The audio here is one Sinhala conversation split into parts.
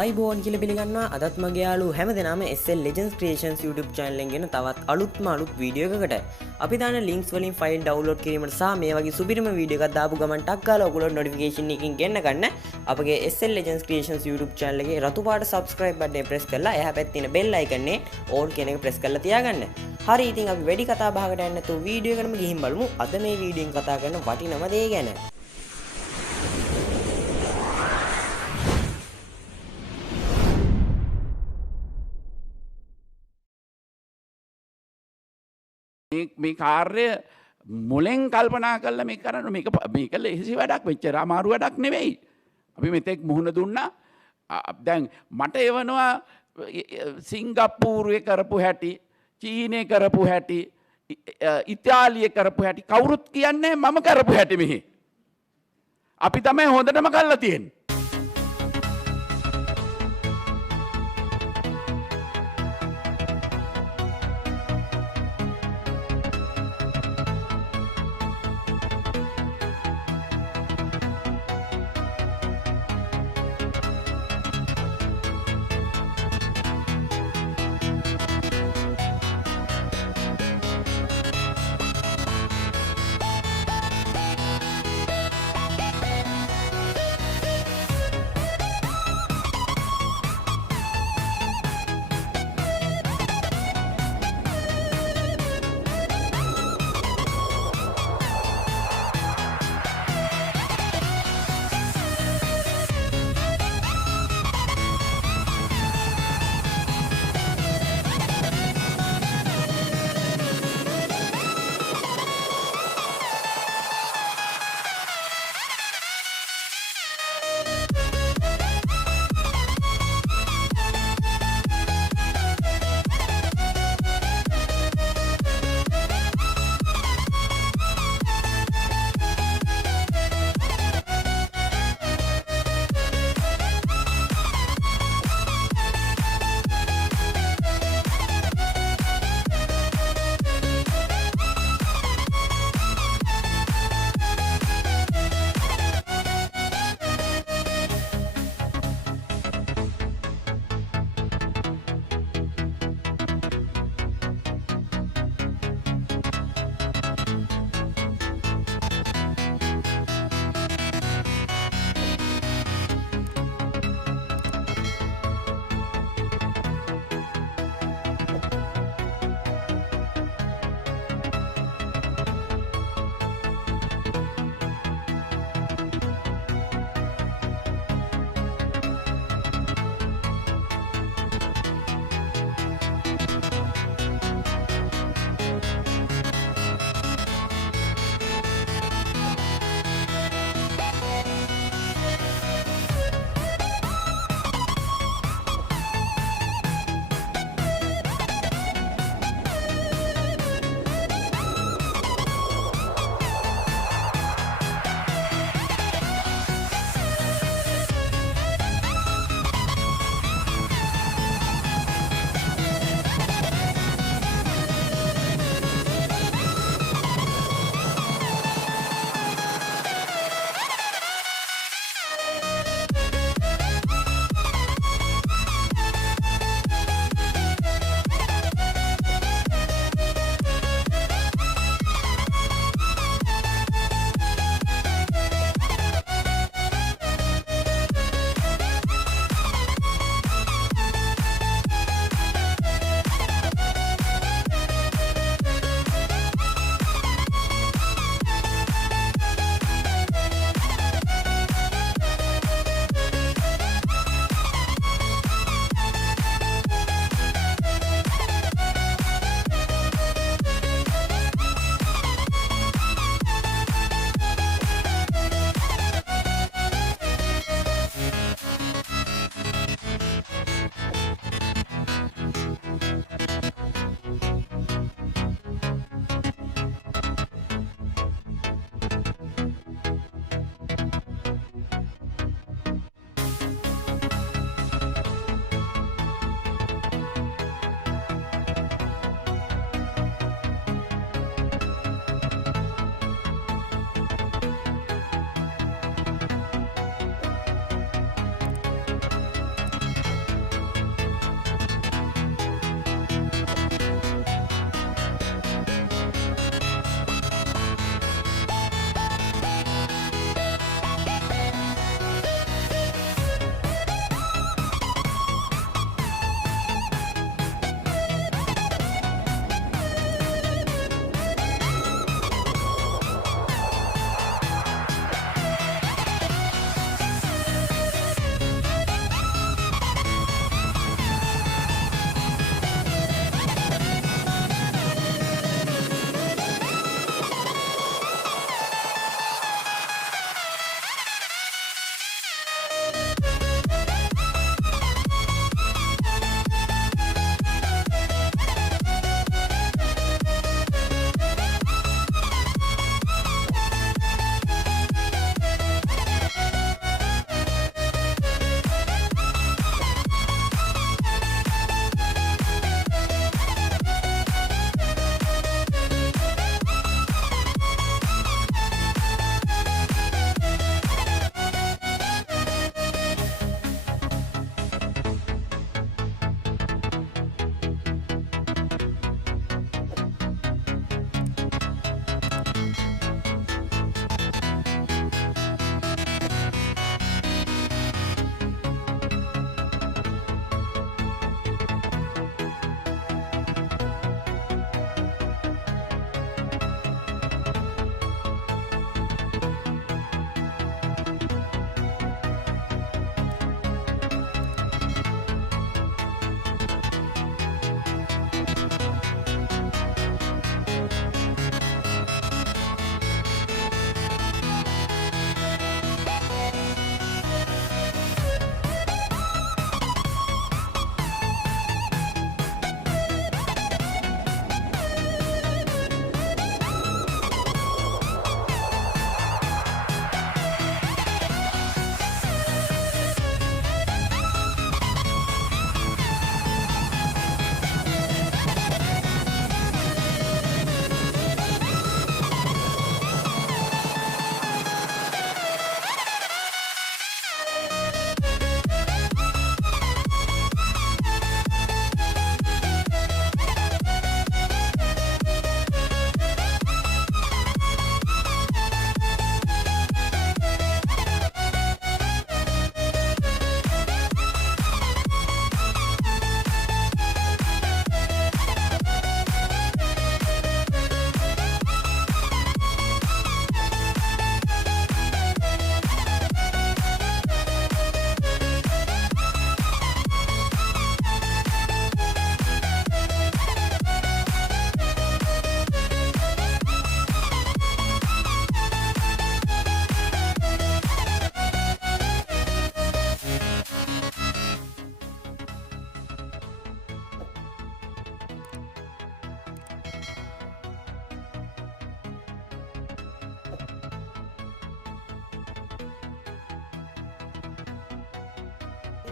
ආයිබෝන් කියලා පිළිගන්නවා අදත් මගේ යාළුවෝ හැමදෙනාම SL.L.C Creations YouTube channel එකෙන් ගෙන තවත් අලුත්ම අලුත් වීඩියෝ එකකට අපි දාන links වලින් ෆයිල් download කිරීමට සහ මේ වගේ සුපිරිම වීඩියෝ එකක් දාපු ගමන් ටක් ගාලා ඔයගොල්ලෝ notification එකකින් ගෙන්න ගන්න අපගේ SL.L.C Creations YouTube channel එකේ රතු පාට subscribe button එක press කරලා එහා පැත්තේ තියෙන bell icon එක all කියන එක press කරලා තියාගන්න. හරි ඉතින් අපි වැඩි කතා බහකට යන්න නැතුව වීඩියෝ එකටම ගිහින් බලමු අද මේ වීඩියෝෙන් කතා කරන වටිනම දේ ගැන. මේ කාර්ය මුලෙන් කල්පනා කරලා මේක කරන්න මේක ලෙහෙසි වැඩක් වෙච්චර අමාරු වැඩක් නෙවෙයි. අපි මෙතෙක් මුහුණ දුන්නා. දැන් මට එවනවා සිංගප්පූරුවේ කරපු හැටි, චීනයේ කරපු හැටි, ඉතාලියේ කරපු හැටි කවුරුත් කියන්නේ මම කරපු හැටි මෙහි. අපි තමයි හොඳටම කරලා තියෙන්නේ.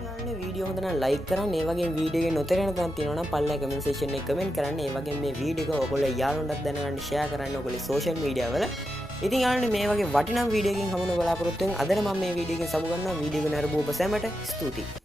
යාළුවනේ වීඩියෝ හොඳ නම් ලයික් කරන්න, ඒ වගේම වීඩියෝ එකේ නොතේරෙන තැන් තියෙනවා නම් පල්ලෙහා කමෙන්ට් සෙක්ෂන් එකේ කමෙන්ට් කරන්න. ඒ වගේම මේ වීඩියෝ එක ඔයගොල්ලෝ යාළුවන්ටත් දැනගන්න ෂෙයා කරන්න ඔයගොල්ලෝ සෝෂල් මීඩියා වල. ඉතින් යාළුවනේ මේ වගේ වටිනා වීඩියෝ එකකින් හමුවෙන්න බලාපොරොත්තු වෙන අදට මම මේ වීඩියෝ එකෙන් සමු ගන්නවා. වීඩියෝ එක නරඹුව ඔබ සැමට ස්තුතියි.